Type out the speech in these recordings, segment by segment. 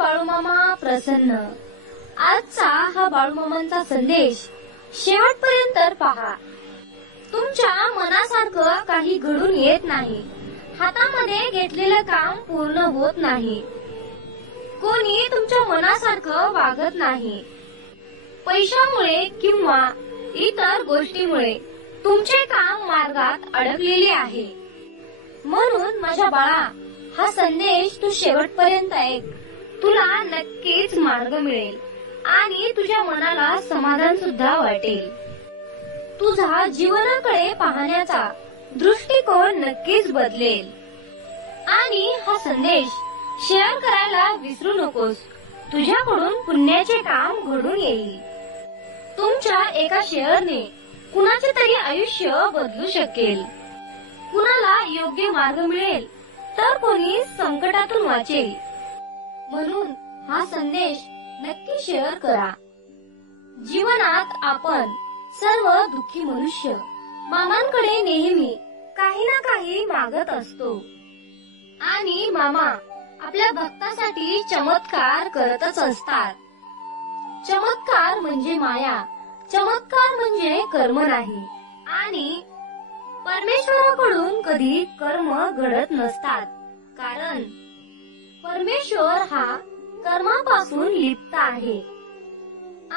बाळूमामा प्रसन्न. आजचा हा बाळूमामांचा संदेश शेवटपर्यंत पहा. तुमच्या मनासारखं काही घडून येत नाही. हातामध्ये घेतलेलं काम पूर्ण होत नाही. कोणी तुमच्या मनासारखं वागत नाही. पैशामुळे किंवा इतर गोष्टीमुळे तुमचे काम मार्गात अडकलेले आहे. म्हणून माझ्या बाळा, हा संदेश तू शेवटपर्यंत ऐक. तुला नक्कीच मार्ग मिळेल आणि तुझ्या मनाला समाधान सुद्धा वाटेल. तुझा जीवनाकडे पाहण्याचा दृष्टिकोन नक्कीच बदलेल. आणि हा संदेश शेअर करायला विसरू नकोस. तुझ्याकडून पुण्याचे काम घडून येईल. तुमच्या एका शेअरने कुणाचे तरी आयुष्य बदलू शकेल. कुणाला योग्य मार्ग मिळेल तर कोणी संकटातून वाचेल. म्हणून हा संदेश नक्की शेअर करा. जीवनात आपण सर्व दुःखी मनुष्य मामांकडे नेहमी काही ना काही मागत असतो. आणि मामा आपल्या भक्तासाठी चमत्कार करतच असतात. चमत्कार म्हणजे माया, चमत्कार म्हणजे कर्म नाही. आणि परमेश्वराकडून कधी कर्म घडत नसतात, कारण परमेश्वर हा कर्मापासून लिप्त आहे.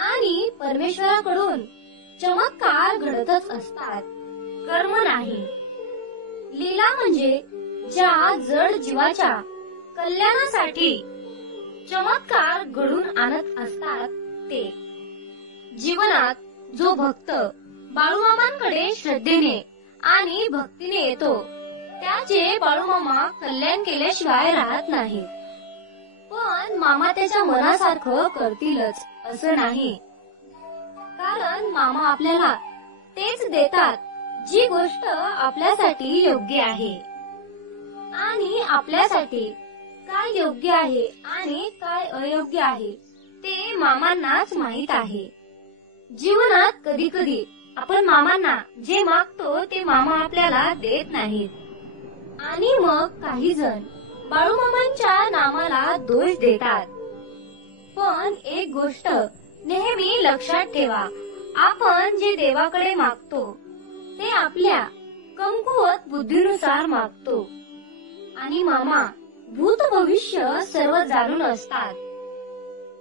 आणि परमेश्वराकडून चमत्कार घडतच असतात, कर्म नाही. लीला म्हणजे ज्या जड जीवाच्या कल्याणासाठी चमत्कार घडून आणत असतात ते. जीवनात जो भक्त बाळूमामांकडे श्रद्धेने आणि भक्तीने येतो त्याचे बाळूमामा कल्याण केल्याशिवाय राहत नाही. पण मामा त्याच्या मनासारखं करतीलच असं नाही, कारण मामा आपल्याला तेच देतात जी गोष्ट आपल्यासाठी योग्य आहे. आणि आपल्यासाठी काय योग्य आहे आणि काय अयोग्य आहे ते मामांनाच माहित आहे. जीवनात कधी कधी आपण मामांना जे मागतो ते मामा आपल्याला देत नाहीत. आणि मग काही जण बाळूमामांच्या नामाला दोष देतात. पण एक गोष्ट नेहमी लक्षात ठेवा, आपण जे देवाकडे मागतो ते आपल्या कमकुवत बुद्धीनुसार मागतो. आणि मामा भूत भविष्य सर्व जाणून असतात.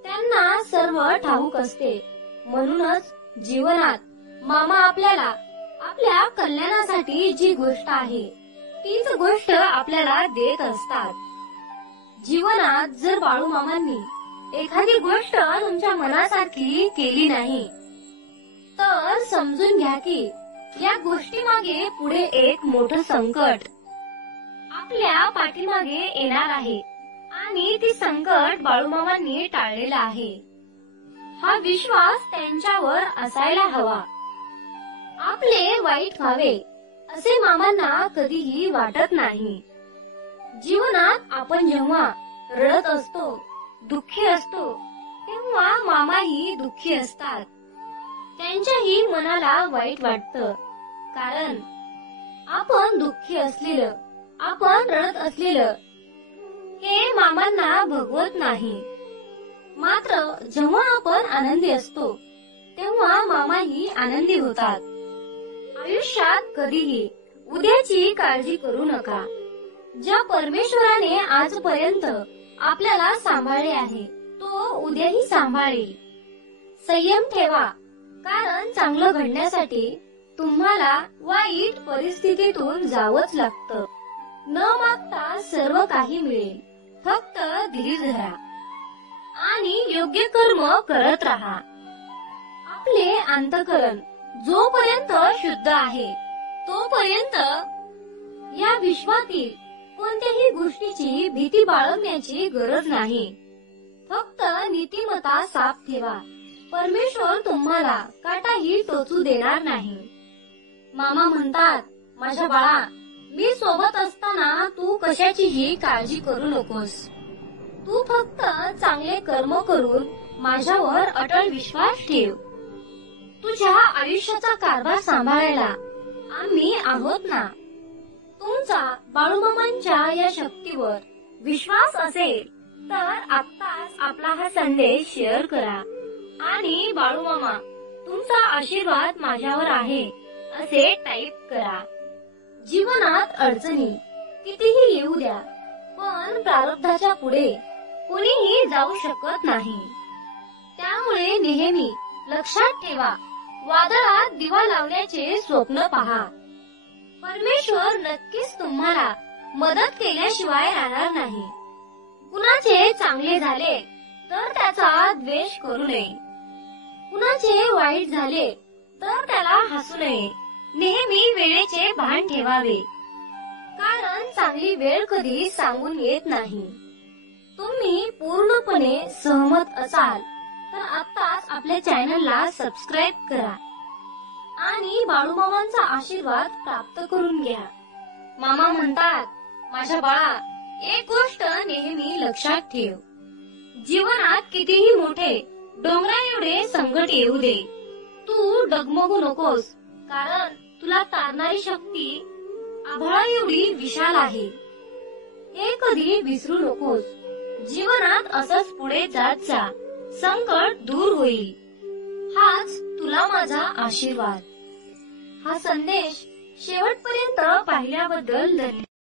त्यांना सर्व ठाऊक असते. म्हणूनच जीवनात मामा आपल्याला आपल्या कल्याणासाठी जी गोष्ट आहे तीच गोष्ट आपल्याला देत असतात. जीवनात जर बाळूमामांनी एखादी गोष्ट तुमच्या मनासारखी केली नाही तर समजून घ्या की या गोष्टीमागे पुढे एक मोठं संकट आपल्या पाठीमागे येणार आहे. आणि ती संकट बाळूमामांनी टाळलेला आहे. हा विश्वास त्यांच्यावर असायला हवा. आपले वाईट व्हावे असे मामांना कधीही वाटत नाही. जीवनात आपण जेव्हा रडत असतो, दुःखी असतो, तेव्हा मामाही दुःखी असतात. त्यांच्याही मनाला वाईट वाटतं, कारण आपण दुःखी असलेलं, आपण रडत असलेलं हे मामांना भगवत नाही. मात्र जेव्हा आपण आनंदी असतो तेव्हा मामाही आनंदी होतात. आयुष्यात कधीही उद्याची काळजी करू नका. ज्या परमेश्वराने आजपर्यंत आपल्याला सांभाळले आहे तो उद्याही सांभाळेल. संयम ठेवा, कारण चांगलं घडण्यासाठी तुम्हाला वाईट परिस्थितीतून जावंच लागतं. न मागता सर्व काही मिळेल. फक्त धीर धरा आणि योग्य कर्म करत राहा. आपले अंतःकरण जोपर्यंत शुद्ध आहे तोपर्यंत या विश्वातील कोणत्याही गोष्टीची भीती बाळगण्याची गरज नाही. फक्त नीतिमत्ता साफ ठेवा. परमेश्वर तुम्हाला काटाही टोचू देणार नाही. मामा म्हणतात, माझ्या बाळा, मी सोबत असताना तू कशाचीही काळजी करू नकोस. तू फक्त चांगले कर्म करून माझ्यावर अटळ विश्वास ठेव. तुझ्या आयुष्याचा कारभार सांभाळायला आम्ही आहोत ना. तुमचा बाळूमामांच्या या शक्तीवर विश्वास असेल तर आत्ताच आपला हा संदेश शेअर करा आणि बाळूमामा तुमचा आशीर्वाद माझ्यावर आहे असे टाईप करा. जीवनात अडचणी कितीही येऊ द्या, पण प्रारब्धाच्या पुढे कोणीही जाऊ शकत नाही. त्यामुळे नेहमी लक्षात ठेवा, वादळात दिवा लावण्याचे स्वप्न पहा. परमेश्वर नक्कीच तुम्हाला मदत केल्याशिवाय राहणार नाही. कुणाचे चांगले झाले तर त्याचा द्वेष करू नये, कुणाचे वाईट झाले तर त्याला हसू नये. नेहमी वेळेचे भान ठेवावे, कारण चांगली वेळ कधी सांगून येत नाही. तुम्ही पूर्णपणे सहमत असाल तर आत्ताच आपल्या चॅनलला सबस्क्राईब करा आणि बाळूमामांचा आशीर्वाद प्राप्त करून घ्या. मामा म्हणतात, माझ्या बाळा, एक गोष्ट नेहमी लक्षात ठेव. जीवनात कितीही मोठे डोंगरा एवढे संकट येऊ दे, तू डगमगू नकोस, कारण तुला तारणारी शक्ती आभाळा एवढी विशाल आहे. हे कधी विसरू नकोस. जीवनात असंच पुढे जात जा, संकट दूर होईल. हाच तुला माझा आशीर्वाद. हा संदेश शेवटपर्यंत पाहिल्याबद्दल धन्यवाद.